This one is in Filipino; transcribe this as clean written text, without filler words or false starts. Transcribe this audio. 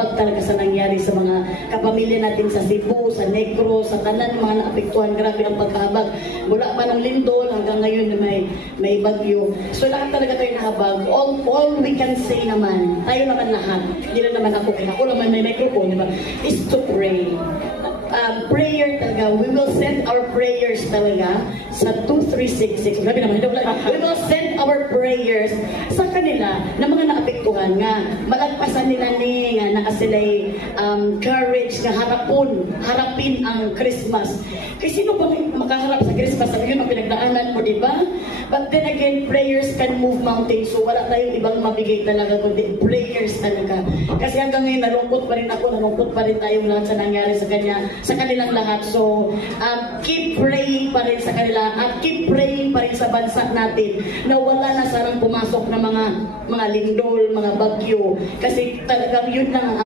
nakahabag talaga sa nangyari sa mga kapamilya natin sa Cebu, sa Negros, sa tanan mga naapektuhan. Grabe ang pagkahabag. Mula pa ng lindol hanggang ngayon na may bagyo. So lahat talaga tayo nahabag. All we can say naman, tayo naman lahat, hindi na naman ako, kaya ako naman may microphone, diba? Is to pray. Prayer talaga. We will send our prayers talaga sa 2366. Grabe naman. We will send our prayers sa kanila na mga naapektuhan nga. Malagpasan nila ni nga na sila'y courage nga harapin ang Christmas. Kasi sino ba makaharap sa Christmas? Sabi yun ang pinagdaanan mo, di ba? But then again, prayers can move mountains. So wala tayong ibang mabigay talaga kundi prayers talaga. Kasi hanggang ngayon nalungkot pa rin ako, nalungkot pa rin tayong lahat sa nangyari sa kanilang lahat. So, keep praying pa rin sa kanila at keep praying pa rin sa bansa natin na wala na sarang pumasok na mga lindol, mga bagyo. Kasi talagang yun lang